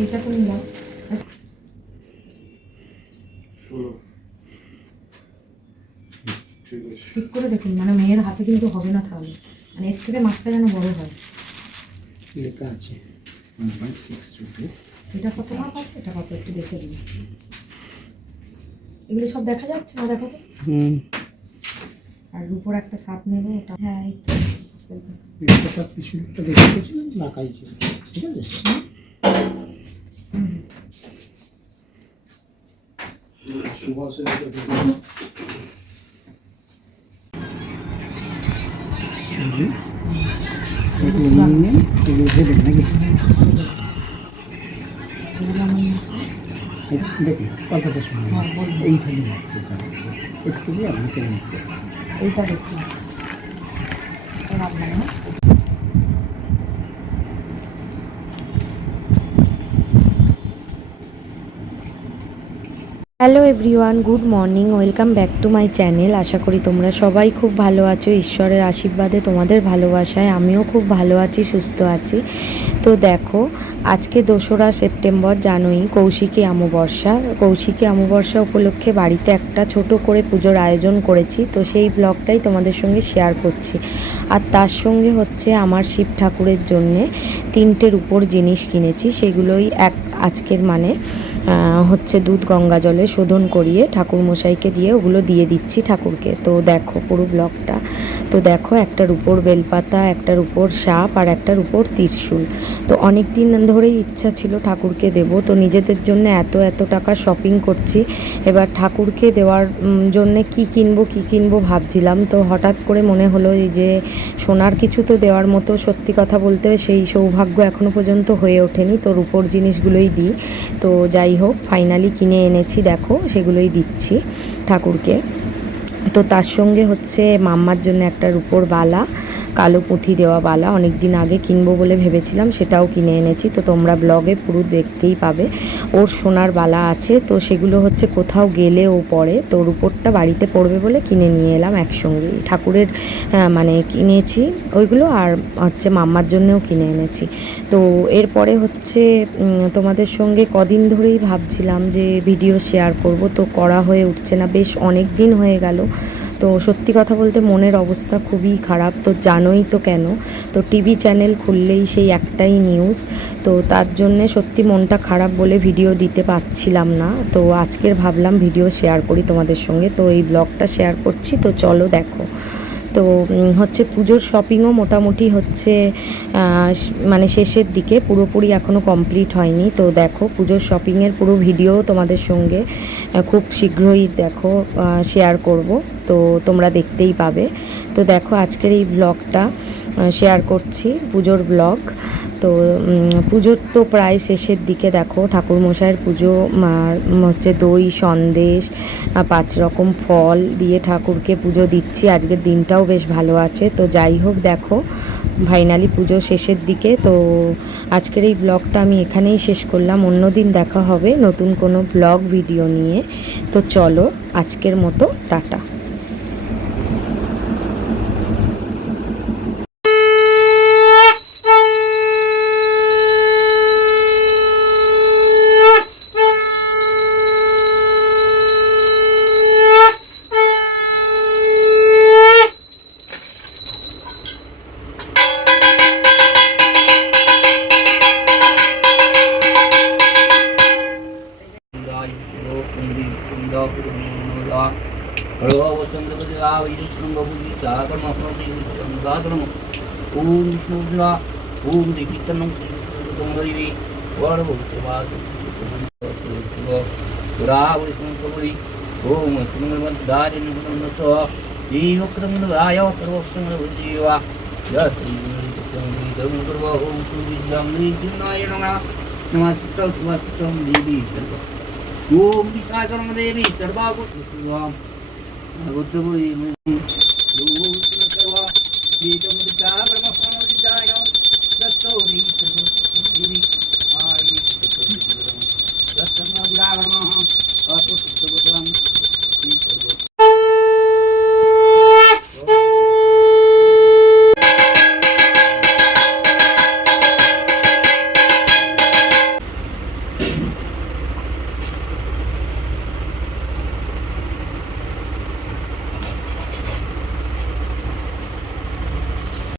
এইটা তো নিলাম। ঠিক করে দেখুন, মানে মেয়ের হাতে কিন্তু হবে না তাহলে, মানে এর থেকে মাছটা যেন বড় হয়। লেখা আছে 1.622। এটা কত মাপ আছে, এটা কত একটু দেখে দিন। এগুলো সব দেখা যাচ্ছে না, দেখো তো। আর উপর একটা সাপ নেবে, ওটা হ্যাঁ এই তো এটা পিছুটা দেখে গেছিলাম লাগাই ছিল, ঠিক আছে। সুভাষের দেখুন কথাটা শুনুন, এইখানে যাচ্ছে যাচ্ছে, এর থেকে আমাকে নিতে এইটা দেখুন। Hello everyone, good morning, welcome back to my channel. আশা করি তোমরা সবাই খুব ভালো আছো। ঈশ্বরের আশীর্বাদে, তোমাদের ভালোবাসায় আমিও খুব ভালো আছি, সুস্থ আছি। তো দেখো, আজকে 2রা সেপ্টেম্বর, জানোই কৌশিকী অমাবস্যা। কৌশিকী অমাবস্যা উপলক্ষে বাড়িতে একটা ছোট করে পুজোর আয়োজন করেছি, তো সেই ব্লগটাই তোমাদের সঙ্গে শেয়ার করছি। আর তার সঙ্গে হচ্ছে আমার শিব ঠাকুরের জন্যে 3টে রূপোর জিনিস কিনেছি, সেগুলোই আজকের মানে হচ্ছে দুধ গঙ্গা জলে শোধন করিয়ে ঠাকুরমশাইকে দিয়ে ওগুলো দিয়ে দিচ্ছি ঠাকুরকে। তো দেখো পুরো ব্লগটা। তো দেখো, একটা রূপোর বেলপাতা, একটা রূপোর সাপ আর একটা রূপোর ত্রিশূল। তো অনেক দিন ধরেই ইচ্ছা ছিল ঠাকুরকে দেব, তো নিজেদের জন্য এত টাকা শপিং করছি। এবার ঠাকুরকে দেওয়ার জন্যে কি কিনবো ভাবছিলাম। তো হঠাৎ করে মনে হলো এই যে সোনার কিছু তো দেওয়ার মতো, সত্যি কথা বলতে সেই সৌভাগ্য এখনও পর্যন্ত হয়ে ওঠেনি। তো রূপোর জিনিসগুলোই দিই। তো যাই হোক, ফাইনালি কিনে এনেছি, দেখো সেগুলোই দিচ্ছি ঠাকুরকে। তো তার সঙ্গে হচ্ছে মাম্মার জন্য একটা রূপোর বালা, কালো পুঁথি দেওয়া বালা, অনেক দিন আগে কিনবো বলে ভেবেছিলাম, সেটাও কিনে এনেছি। তো তোমরা ব্লগে পুরো দেখতেই পাবে। ওর সোনার বালা আছে, তো সেগুলো হচ্ছে কোথাও গেলে ও পরে, তো রূপোরটা বাড়িতে পড়বে বলে কিনে নিয়ে এলাম একসঙ্গে। ঠাকুরের মানে কিনেছি ওইগুলো, আর হচ্ছে মাম্মার জন্যও কিনে এনেছি। তো এরপরে হচ্ছে তোমাদের সঙ্গে কদিন ধরেই ভাবছিলাম যে ভিডিও শেয়ার করব, তো করা হয়ে উঠছে না, বেশ অনেক দিন হয়ে গেল। তো সত্যি কথা বলতে মনের অবস্থা খুবই খারাপ, তো জানোই তো কেন। তো টিভি চ্যানেল খুললেই সেই একটাই নিউজ, তো তার জন্যে সত্যি মনটা খারাপ বলে ভিডিও দিতে পারছিলাম না। তো আজকের ভাবলাম ভিডিও শেয়ার করি তোমাদের সঙ্গে, তো এই ব্লগটা শেয়ার করছি। তো চলো দেখো। তো হচ্ছে পুজোর শপিংও মোটামুটি হচ্ছে মানে শেষের দিকে, পুরোপুরি এখনও কমপ্লিট হয়নি। তো দেখো পুজোর শপিংয়ের পুরো ভিডিও তোমাদের সঙ্গে খুব শীঘ্রই দেখো শেয়ার করব, তো তোমরা দেখতেই পাবে। তো দেখো আজকের এই ব্লগটা শেয়ার করছি, পুজোর ব্লগ। তো পুজোর তো প্রায় শেষের দিকে, দেখো ঠাকুরমশাইয়ের পুজো হচ্ছে দই সন্দেশ 5 রকম ফল দিয়ে ঠাকুরকে পুজো দিচ্ছি। আজকের দিনটাও বেশ ভালো আছে। তো যাই হোক, দেখো ফাইনালি পুজো শেষের দিকে। তো আজকের এই ব্লগটা আমি এখানেই শেষ করলাম, অন্যদিন দেখা হবে নতুন কোনো ব্লগ ভিডিও নিয়ে। তো চলো আজকের মতো টাটা। ओम विशाचरं देवी सर्वाभूतानां गोत्रवै सर्वा कीटमुद्रा ब्रह्मसंहिताय दत्तो